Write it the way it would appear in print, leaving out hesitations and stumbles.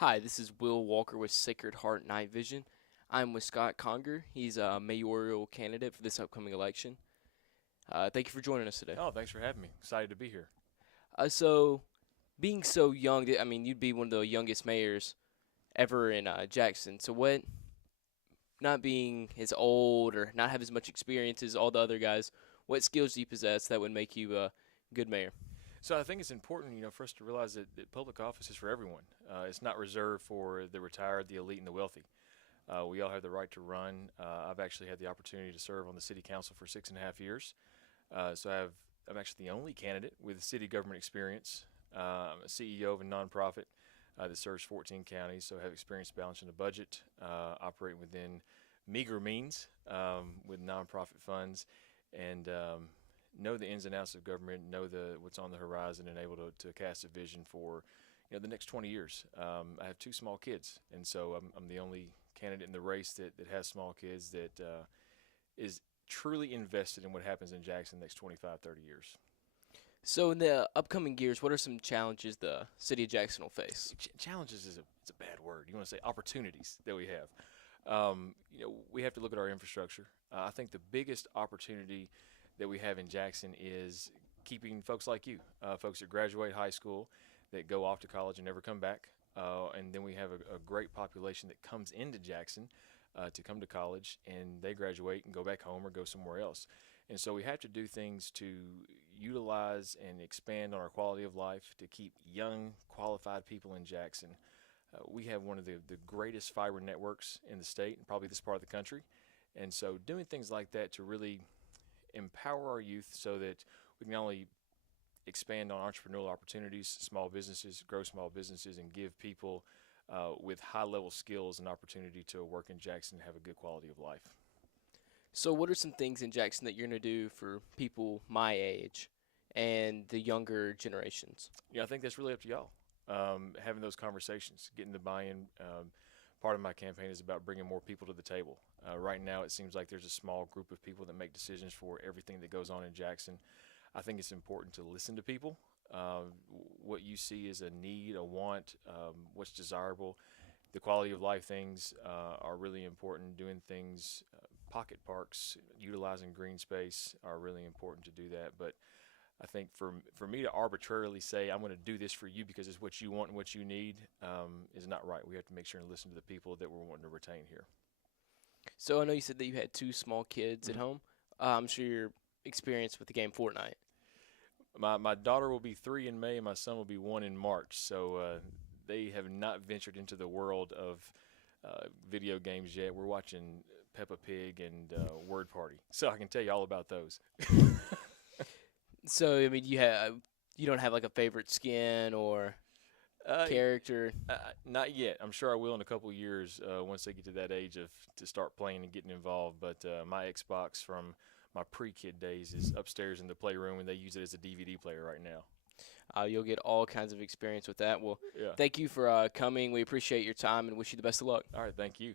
Hi, this is Will Walker with Sacred Heart KnightVision. I'm with Scott Conger. He's a mayoral candidate for this upcoming election. Thank you for joining us today. Oh, thanks for having me. Excited to be here. So, being so young, I mean, you'd be one of the youngest mayors ever in Jackson. So, not being as old or not have as much experience as all the other guys, what skills do you possess that would make you a good mayor? So I think it's important, for us to realize that public office is for everyone. It's not reserved for the retired, the elite, and the wealthy. We all have the right to run. I've actually had the opportunity to serve on the city council for 6.5 years. I'm actually the only candidate with city government experience. I'm a CEO of a nonprofit that serves 14 counties, so I have experience balancing a budget, operating within meager means with nonprofit funds, and know the ins and outs of government, know what's on the horizon, and able to cast a vision for the next 20 years. I have two small kids, and so I'm the only candidate in the race that has small kids that is truly invested in what happens in Jackson the next 25, 30 years. So, in the upcoming years, what are some challenges the city of Jackson will face? Challenges is it's a bad word. You want to say opportunities that we have. We have to look at our infrastructure. I think the biggest opportunity that we have in Jackson is keeping folks like you, folks that graduate high school, that go off to college and never come back. And then we have a great population that comes into Jackson to come to college, and they graduate and go back home or go somewhere else. And so we have to do things to utilize and expand on our quality of life to keep young, qualified people in Jackson. We have one of the greatest fiber networks in the state and probably this part of the country. And so doing things like that to really empower our youth so that we can not only expand on entrepreneurial opportunities, small businesses, grow small businesses, and give people with high-level skills an opportunity to work in Jackson and have a good quality of life. So, what are some things in Jackson that you're going to do for people my age and the younger generations? I think that's really up to y'all. Having those conversations, getting the buy-in. Part of my campaign is about bringing more people to the table. Right now, it seems like there's a small group of people that make decisions for everything that goes on in Jackson. I think it's important to listen to people. What you see is a need, a want, what's desirable. The quality of life things are really important. Doing things, pocket parks, utilizing green space are really important to do that. But I think for me to arbitrarily say I'm going to do this for you because it's what you want and what you need is not right. We have to make sure and listen to the people that we're wanting to retain here. So, I know you said that you had two small kids at Mhm. home. I'm sure you're experienced with the game Fortnite. My daughter will be 3 in May, and my son will be 1 in March. So they have not ventured into the world of video games yet. We're watching Peppa Pig and Word Party, so I can tell you all about those. So, I mean, you don't have like a favorite skin or Uh, character. Not yet. I'm sure I will in a couple years once they get to that age of to start playing and getting involved. But my Xbox from my pre-kid days is upstairs in the playroom, and they use it as a DVD player right now. You'll get all kinds of experience with that. Well, Yeah. thank you for coming. We appreciate your time and wish you the best of luck. All right. Thank you.